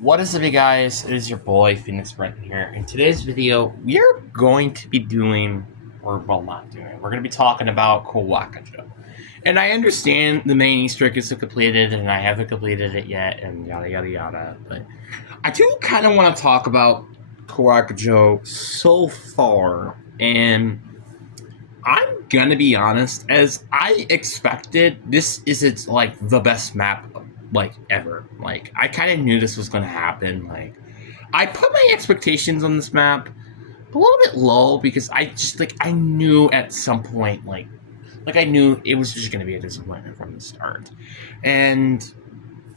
What is up, you guys? It is your boy Phoenix Brent here. In today's video, we are going to be doing, or well, not doing. We're going to be talking about Kowakujo. And I understand the main Easter egg isn't completed, and I haven't completed it yet, and yada yada yada. But I do kind of want to talk about Kowakujo so far, and I'm gonna be honest. As I expected, this isn't like the best map like ever. Like I kind of knew this was gonna happen. Like I put my expectations on this map a little bit low because I just I knew at some point I knew it was just gonna be a disappointment from the start, and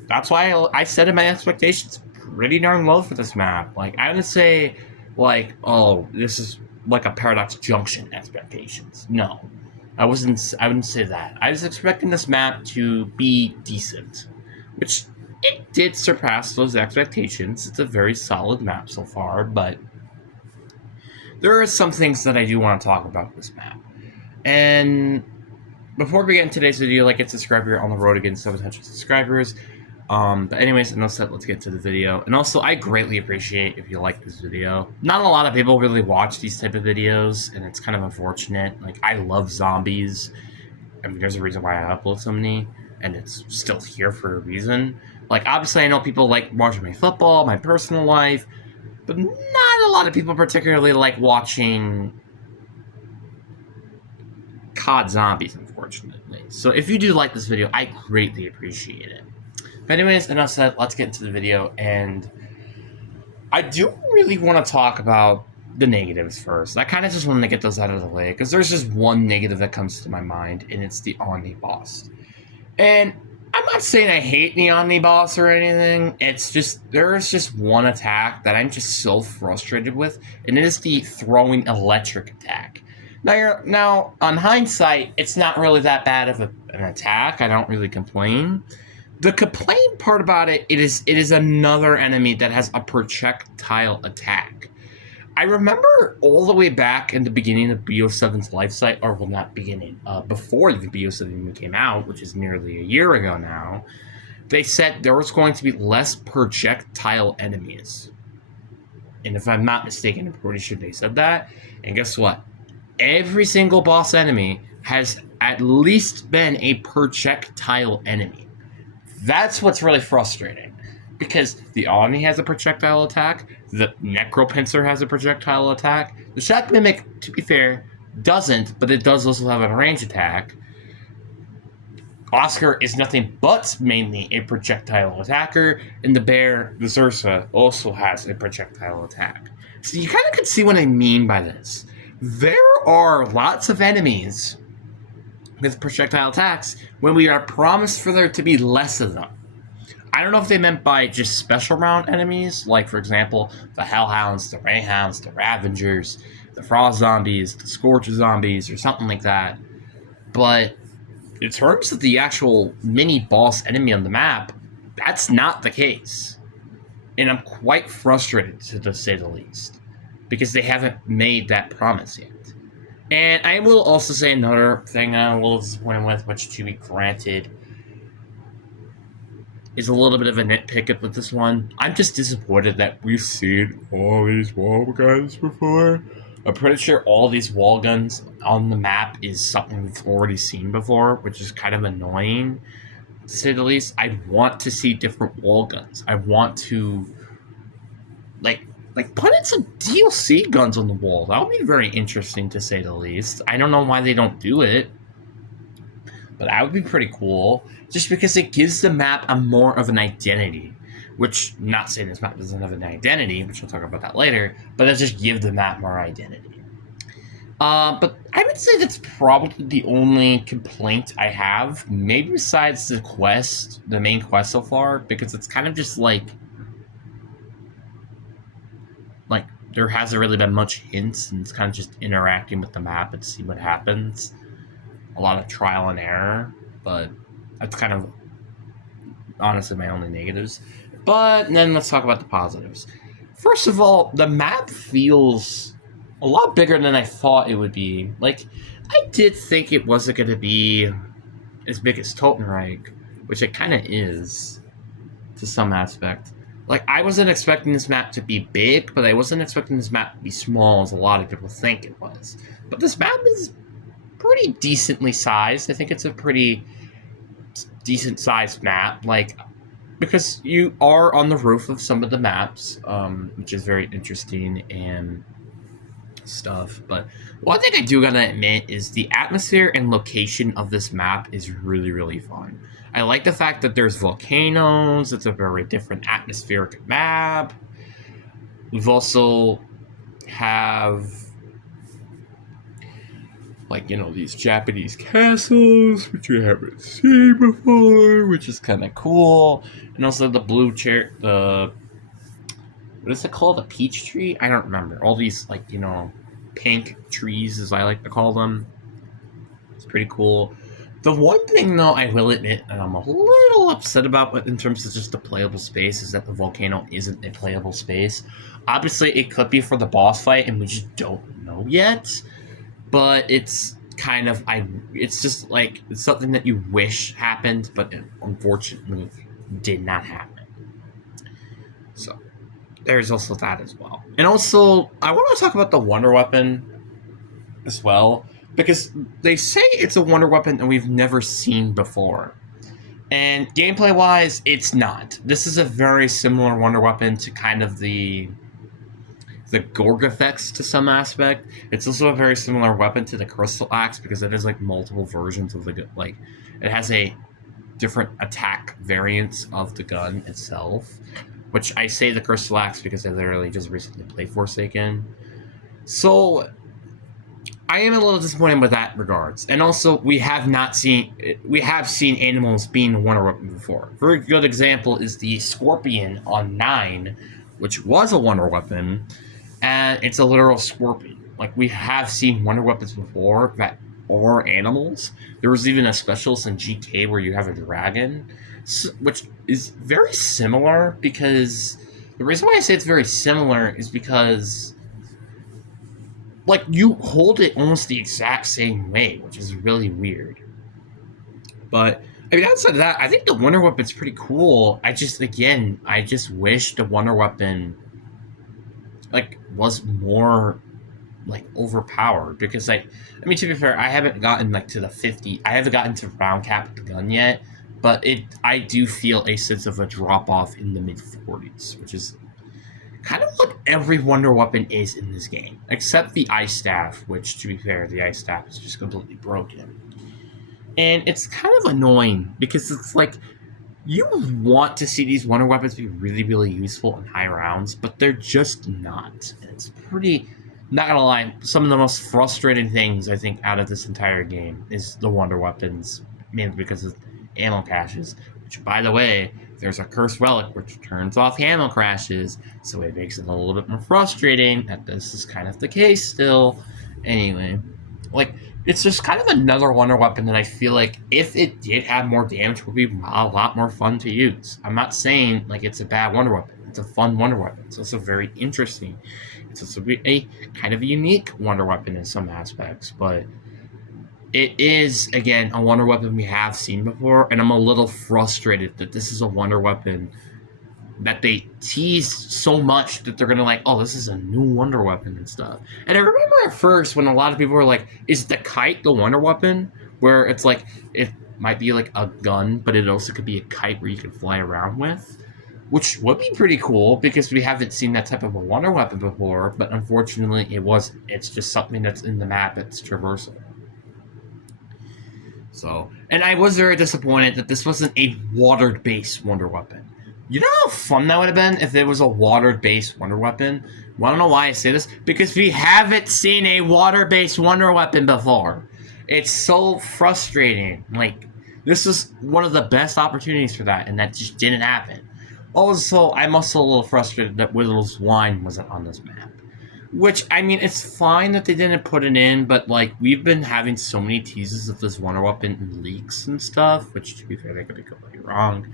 that's why I set in my expectations pretty darn low for this map. Like I would say, oh, this is like a Paradox Junction expectations. No, I wasn't. I wouldn't say that. I was expecting this map to be decent, which it did surpass those expectations. It's a very solid map so far, but there are some things that I do want to talk about this map. And before we get into today's video, hit subscribe. You're on the road against 700 subscribers. But anyways, enough said, let's get to the video. And also, I greatly appreciate if you like this video. Not a lot of people really watch these type of videos, and it's kind of unfortunate. Like, I love zombies. I mean, there's a reason why I upload so many, and it's still here for a reason. Like, obviously, I know people like watching my football, my personal life, but not a lot of people particularly like watching COD zombies, unfortunately. So if you do like this video, I greatly appreciate it. But anyways, enough said, let's get into the video, and I do really want to talk about the negatives first. I kind of just wanted to get those out of the way, because there's just one negative that comes to my mind, and it's the Omni boss. And I'm not saying I hate the Omni boss or anything, it's just, there's just one attack that I'm just so frustrated with, and it is the throwing electric attack. Now, on hindsight, it's not really that bad of an attack, I don't really complain. The complaint part about it is another enemy that has a projectile attack. I remember all the way back in the beginning of BO7's life cycle, or well, not beginning, before the BO7 even came out, which is nearly a year ago now, they said there was going to be less projectile enemies. And if I'm not mistaken, I'm pretty sure they said that. And guess what? Every single boss enemy has at least been a projectile enemy. That's what's really frustrating, because the Omni has a projectile attack, the Necropincer has a projectile attack, the Shack Mimic, to be fair, doesn't, but it does also have a range attack. Oscar is nothing but mainly a projectile attacker, and the Bear, the Zursa, also has a projectile attack. So you kind of could see what I mean by this. There are lots of enemies with projectile attacks when we are promised for there to be less of them. I don't know if they meant by just special round enemies, like for example, the Hellhounds, the Rayhounds, the Ravengers, the Frost Zombies, the Scorch Zombies, or something like that. But in terms of the actual mini boss enemy on the map, that's not the case. And I'm quite frustrated, to say the least, because they haven't made that promise yet. And I will also say another thing I'm a little disappointed with, which, to be granted, is a little bit of a nitpick with this one. I'm just disappointed that we've seen all these wall guns before. I'm pretty sure all these wall guns on the map is something we've already seen before, which is kind of annoying, to say the least. I want to see different wall guns. I want to, put in some DLC guns on the wall. That would be very interesting, to say the least. I don't know why they don't do it, but that would be pretty cool, just because it gives the map a more of an identity, which, not saying this map doesn't have an identity, which we'll talk about that later, but it just gives the map more identity. But I would say that's probably the only complaint I have, maybe besides the quest, the main quest so far, because it's kind of just there hasn't really been much hints, and it's kind of just interacting with the map and see what happens. A lot of trial and error, but that's kind of honestly my only negatives. But then let's talk about the positives. First of all, the map feels a lot bigger than I thought it would be. Like, I did think it wasn't going to be as big as Totenreich, which it kind of is to some aspect. Like, I wasn't expecting this map to be big, but I wasn't expecting this map to be small, as a lot of people think it was. But this map is pretty decently sized. I think it's a pretty decent sized map. Like, because you are on the roof of some of the maps, which is very interesting and stuff. But one thing I do gotta admit is the atmosphere and location of this map is really, really fun. I like the fact that there's volcanoes. It's a very different atmospheric map. We've also have, like, you know, these Japanese castles, which we haven't seen before, which is kind of cool. And also the blue chair, what is it called? A peach tree? I don't remember. All these, like, you know, pink trees, as I like to call them. It's pretty cool. The one thing, though, I will admit, and I'm a little upset about in terms of just the playable space, is that the volcano isn't a playable space. Obviously, it could be for the boss fight, and we just don't know yet. But it's kind of, it's just like, it's something that you wish happened, but it unfortunately did not happen. So, there's also that as well. And also, I want to talk about the Wonder Weapon as well, because they say it's a Wonder Weapon that we've never seen before. And gameplay-wise, it's not. This is a very similar Wonder Weapon to kind of the Gorg effects to some aspect. It's also a very similar weapon to the Crystal Axe, because it has, like, multiple versions of the, like, it has a different attack variants of the gun itself. Which I say the Crystal Axe because I literally just recently played Forsaken. So I am a little disappointed with that regards. And also, we have seen animals being a Wonder Weapon before. A very good example is the Scorpion on 9, which was a Wonder Weapon, and it's a literal scorpion. Like, we have seen Wonder Weapons before that are animals. There was even a specialist in GK where you have a dragon, which is very similar, because the reason why I say it's very similar is because, like, you hold it almost the exact same way, which is really weird. But I mean, outside of that, I think the Wonder Weapon's pretty cool. I just wish the Wonder Weapon, like, was more, like, overpowered, because, like, I mean, to be fair, I haven't gotten, like, to the 50. I haven't gotten to round cap with the gun yet. But I do feel a sense of a drop-off in the mid-40s, which is kind of what every Wonder Weapon is in this game. Except the Ice Staff, which, to be fair, the Ice Staff is just completely broken. And it's kind of annoying, because it's like, you want to see these Wonder Weapons be really, really useful in high rounds, but they're just not. And it's pretty, not gonna lie, some of the most frustrating things, I think, out of this entire game is the Wonder Weapons, mainly because of ammo caches, which, by the way, there's a cursed relic which turns off ammo crashes, so it makes it a little bit more frustrating that this is kind of the case still. Anyway, like, it's just kind of another Wonder Weapon that I feel like, if it did have more damage, would be a lot more fun to use. I'm not saying, like, it's a bad Wonder Weapon. It's a fun Wonder Weapon. It's also very interesting. It's also a kind of a unique Wonder Weapon in some aspects, but it is, again, a Wonder Weapon we have seen before, and I'm a little frustrated that this is a Wonder Weapon that they teased so much that they're gonna, like, oh, this is a new Wonder Weapon and stuff. And I remember at first when a lot of people were like, is the kite the Wonder Weapon? Where it's like, it might be like a gun, but it also could be a kite where you can fly around with, which would be pretty cool, because we haven't seen that type of a Wonder Weapon before, but unfortunately it's just something that's in the map, it's traversal. So, and I was very disappointed that this wasn't a water-based Wonder Weapon. You know how fun that would have been if it was a water-based Wonder Weapon? Well, I don't know why I say this, because we haven't seen a water-based Wonder Weapon before. It's so frustrating. Like, this is one of the best opportunities for that, and that just didn't happen. Also, I'm also a little frustrated that Whittle's Wine wasn't on this map. Which, I mean, it's fine that they didn't put it in, but, like, we've been having so many teases of this Wonder Weapon in leaks and stuff, which, to be fair, they could be completely wrong.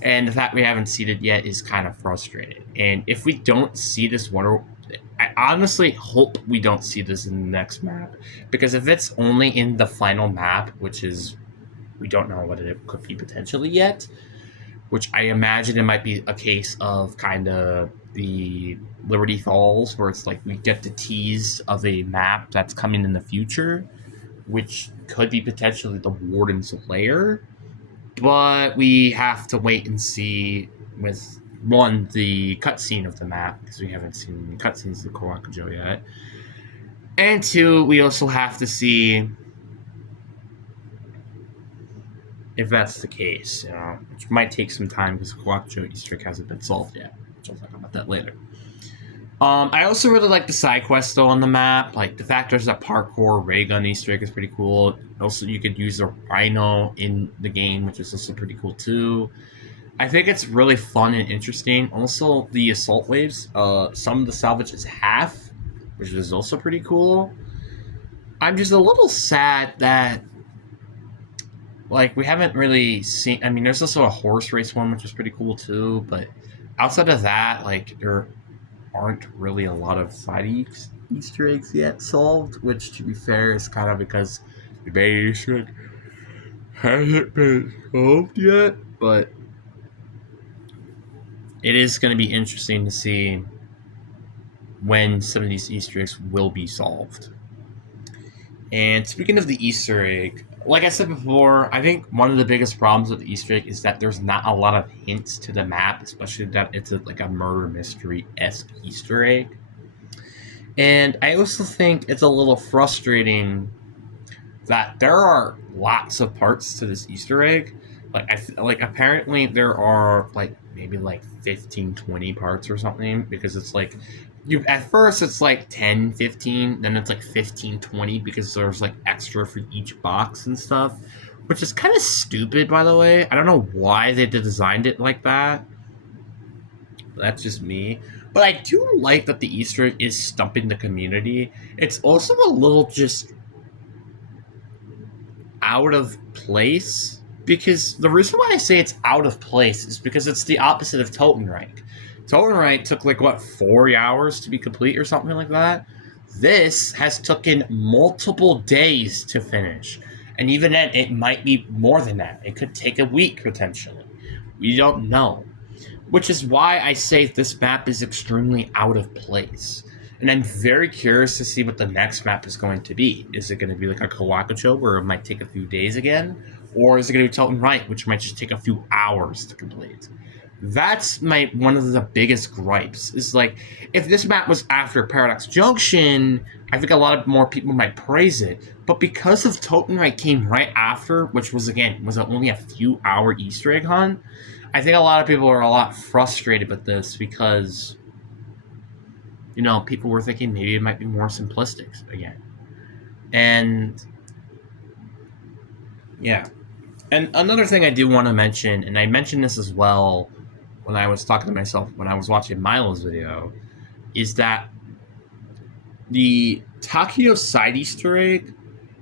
And the fact we haven't seen it yet is kind of frustrating. And if we don't see this I honestly hope we don't see this in the next map, because if it's only in the final map, which is, we don't know what it could be potentially yet, which I imagine it might be a case of kind of the Liberty Falls, where it's like we get the tease of a map that's coming in the future, which could be potentially the Warden's Lair. But we have to wait and see with, one, the cutscene of the map, because we haven't seen the cutscenes of Kowakujo yet. And two, we also have to see if that's the case, which might take some time because Kowakujo Easter egg hasn't been solved yet, which I'll talk about that later. I also really like the side quests though on the map. Like the fact there's that parkour ray gun Easter egg is pretty cool. Also, you could use a rhino in the game, which is also pretty cool too. I think it's really fun and interesting. Also, the assault waves, some of the salvage is half, which is also pretty cool. I'm just a little sad that, like, we haven't really seen. I mean, there's also a horse race one, which is pretty cool too. But outside of that, like, there aren't really a lot of side Easter eggs yet solved. Which, to be fair, is kind of because the main Easter egg hasn't been solved yet. But it is going to be interesting to see when some of these Easter eggs will be solved. And speaking of the Easter egg, like I said before, I think one of the biggest problems with the Easter egg is that there's not a lot of hints to the map, especially that it's like a murder mystery-esque Easter egg. And I also think it's a little frustrating that there are lots of parts to this Easter egg. Like apparently there are maybe 15, 20 parts or something, because it's like at first it's like 10, 15, then it's like 15, 20 because there's like extra for each box and stuff, which is kind of stupid, by the way. I don't know why they designed it like that. That's just me. But I do like that the Easter egg is stumping the community. It's also a little just out of place, because the reason why I say it's out of place is because it's the opposite of Totenreich. Totenreich took 4 hours to be complete or something like that. This has taken multiple days to finish, and even then it might be more than that. It could take a week potentially. We don't know, which is why I say this map is extremely out of place. And I'm very curious to see what the next map is going to be. Is it going to be like a Kowakujo, where it might take a few days again? Or is it going to be Totenreich, which might just take a few hours to complete? That's one of the biggest gripes. Is if this map was after Paradox Junction, I think a lot more people might praise it. But because of Totenreich came right after, which was only a few hour Easter egg hunt, I think a lot of people are a lot frustrated with this because, people were thinking maybe it might be more simplistic again. And yeah. And another thing I do want to mention, and I mentioned this as well when I was talking to myself when I was watching Milo's video, is that the Takio side Easter egg,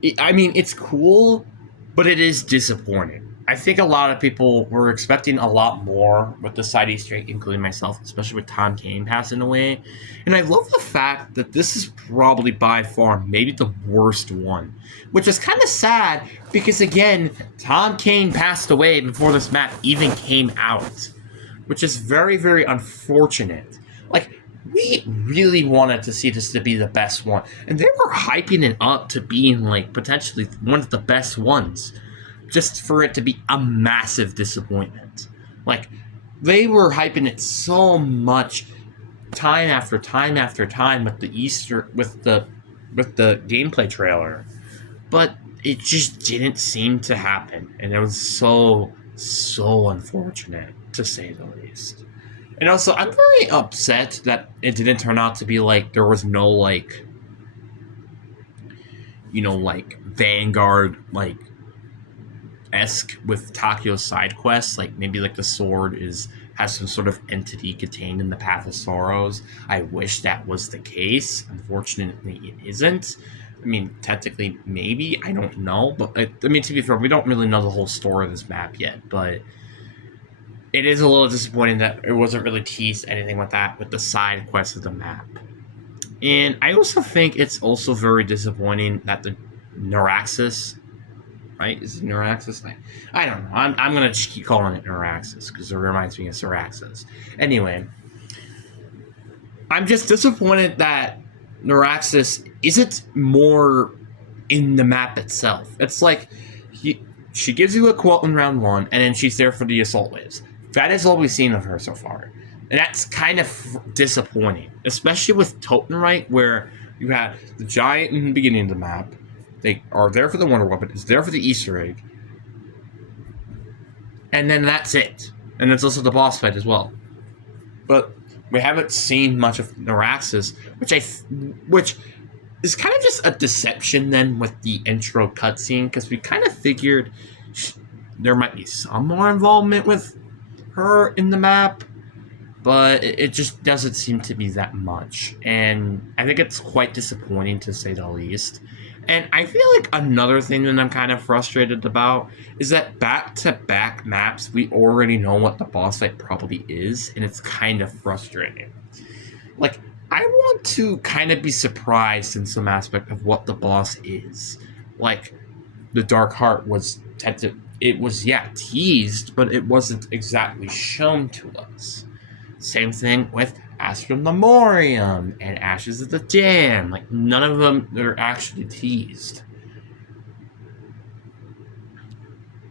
it's cool, but it is disappointing. I think a lot of people were expecting a lot more with the side Easter egg, including myself, especially with Tom Kane passing away. And I love the fact that this is probably by far maybe the worst one, which is kind of sad because, again, Tom Kane passed away before this map even came out, which is very, very unfortunate. We really wanted to see this to be the best one, and they were hyping it up to being potentially one of the best ones, just for it to be a massive disappointment. They were hyping it so much, time after time after time, with the gameplay trailer, but it just didn't seem to happen, and it was so unfortunate, to say the least. And also, I'm very upset that it didn't turn out to be there was no Vanguard esque with Takio's side quests, maybe the sword has some sort of entity contained in the Path of Sorrows. I wish that was the case. Unfortunately, it isn't. Technically, maybe, I don't know, but to be fair, we don't really know the whole story of this map yet, but it is a little disappointing that it wasn't really teased anything with that, with the side quests of the map. And I also think it's also very disappointing that the Neuraxis right? Is it Neuraxis? I don't know. I'm gonna just keep calling it Neuraxis because it reminds me of Syraxis. Anyway, I'm just disappointed that Neuraxis isn't more in the map itself. It's like she gives you a quote in round 1, and then she's there for the assault waves. That is all we've seen of her so far. And that's kind of disappointing, especially with Totenreich, where you had the giant in the beginning of the map. They are there for the Wonder Weapon. It's there for the Easter egg. And then that's it. And it's also the boss fight as well. But we haven't seen much of Neuraxis, which is kind of just a deception then with the intro cutscene, because we kind of figured there might be some more involvement with her in the map, but it just doesn't seem to be that much. And I think it's quite disappointing, to say the least. And I feel like another thing that I'm kind of frustrated about is that back-to-back maps, we already know what the boss fight probably is, and it's kind of frustrating. Like, I want to kind of be surprised in some aspect of what the boss is. Like, the Dark Heart was teased, but it wasn't exactly shown to us. Same thing with Astra Memoriam and Ashes of the Dam. Like, none of them are actually teased.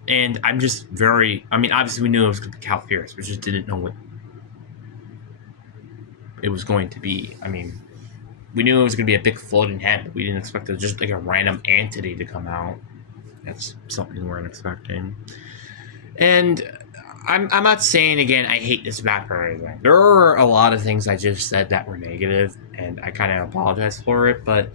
And I'm just obviously we knew it was going to be Calfearus, we just didn't know what it was going to be. We knew it was going to be a big floating head, but we didn't expect it just like a random entity to come out. That's something we weren't expecting. And I'm not saying, again, I hate this map or anything. There are a lot of things I just said that were negative, and I kind of apologize for it, but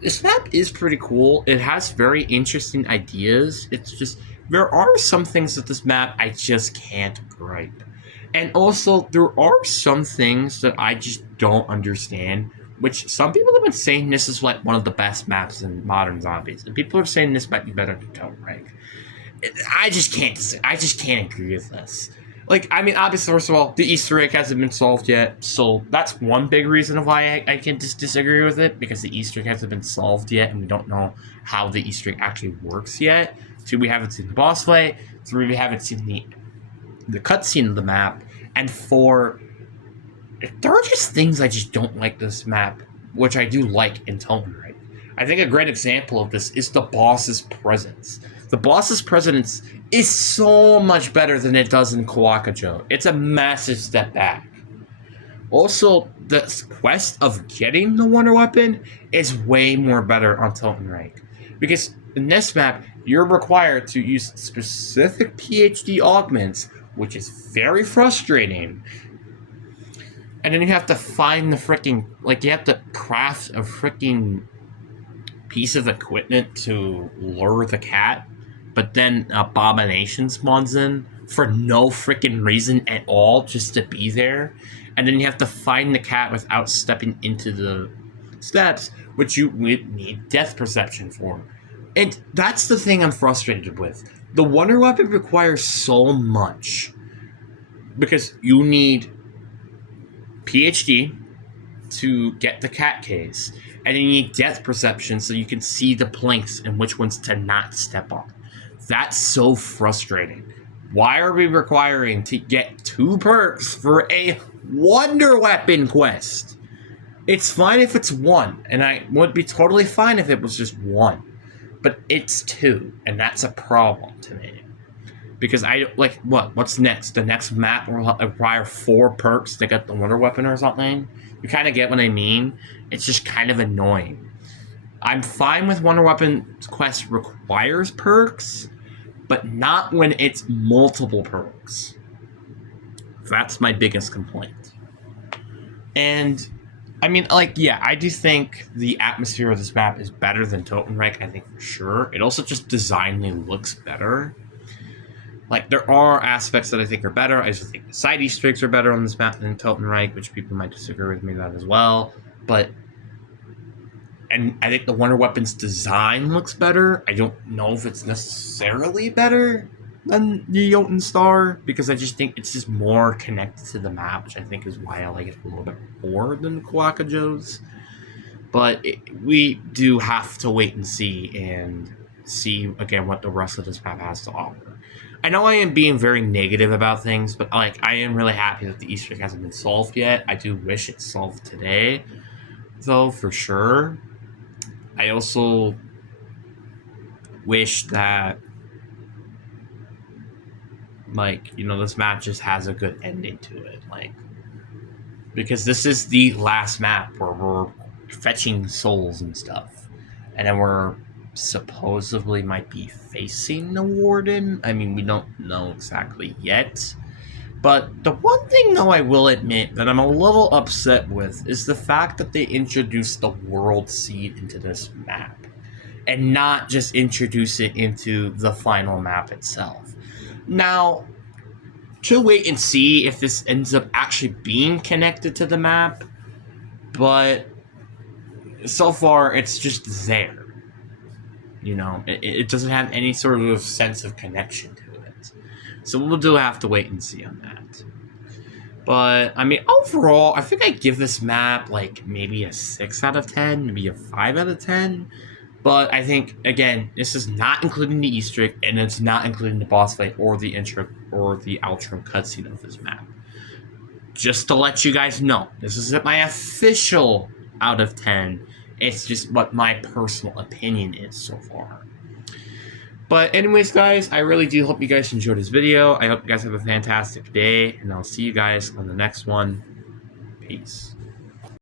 this map is pretty cool. It has very interesting ideas. It's just, there are some things with this map I just can't gripe. And also, there are some things that I just don't understand, which some people have been saying this is like one of the best maps in Modern Zombies, and people are saying this might be better than Totenreich. I just can't agree with this. Like, obviously, first of all, the Easter egg hasn't been solved yet, so that's one big reason of why I can just disagree with it, because the Easter egg hasn't been solved yet, and we don't know how the Easter egg actually works yet. 2, we haven't seen the boss fight. 3, we haven't seen the cutscene of the map. And 4, there are just things I just don't like this map, which I do like in Totenreich. I think a great example of this is the boss's presence. The boss's presence is so much better than it does in Kowakujo. It's a massive step back. Also, the quest of getting the Wonder Weapon is way more better on Totenreich. Because in this map, you're required to use specific PhD augments, which is very frustrating. And then you have to find the freaking, you have to craft a freaking piece of equipment to lure the cat, but then Abomination spawns in for no freaking reason at all, just to be there. And then you have to find the cat without stepping into the steps, which you would need death perception for. And that's the thing I'm frustrated with. The Wonder Weapon requires so much, because you need PhD to get the cat case, and then you need depth perception so you can see the planks and which ones to not step on. That's so frustrating. Why are we requiring to get 2 perks for a Wonder Weapon quest? It's fine if it's 1, and I would be totally fine if it was just 1. But it's 2, and that's a problem to me. Because what's next? The next map will require 4 perks to get the Wonder Weapon or something? You kind of get what I mean? It's just kind of annoying. I'm fine with Wonder Weapon quest requires perks, but not when it's multiple perks. That's my biggest complaint. And, I do think the atmosphere of this map is better than Totenreich, I think for sure. It also just designly looks better. There are aspects that I think are better. I just think the side Easter eggs are better on this map than Totenreich, which people might disagree with me that as well. And I think the Wonder Weapon's design looks better. I don't know if it's necessarily better than the Jotun Star, because I just think it's just more connected to the map, which I think is why I like it a little bit more than Kowakujo's. But we do have to wait and see, and see again what the rest of this map has to offer. I know I am being very negative about things, but like I am really happy that the Easter egg hasn't been solved yet. I do wish it's solved today, though, for sure. I also wish that, like, you know, this map just has a good ending to it, like, because this is the last map where we're fetching souls and stuff, and then we're supposedly might be facing the warden. I mean, we don't know exactly yet. But the one thing, though, I will admit that I'm a little upset with is the fact that they introduced the world seed into this map and not just introduce it into the final map itself. Now, to wait and see if this ends up actually being connected to the map, but so far it's just there. You know, it doesn't have any sort of sense of connection to it. So we'll do have to wait and see on that. But, I mean, overall, I think I give this map, like, maybe a 6 out of 10, maybe a 5 out of 10. But I think, again, this is not including the Easter egg, and it's not including the boss fight or the intro or the outro cutscene of this map. Just to let you guys know, this isn't my official out of 10. It's just what my personal opinion is so far. But anyways, guys, I really do hope you guys enjoyed this video. I hope you guys have a fantastic day, and I'll see you guys on the next one. Peace.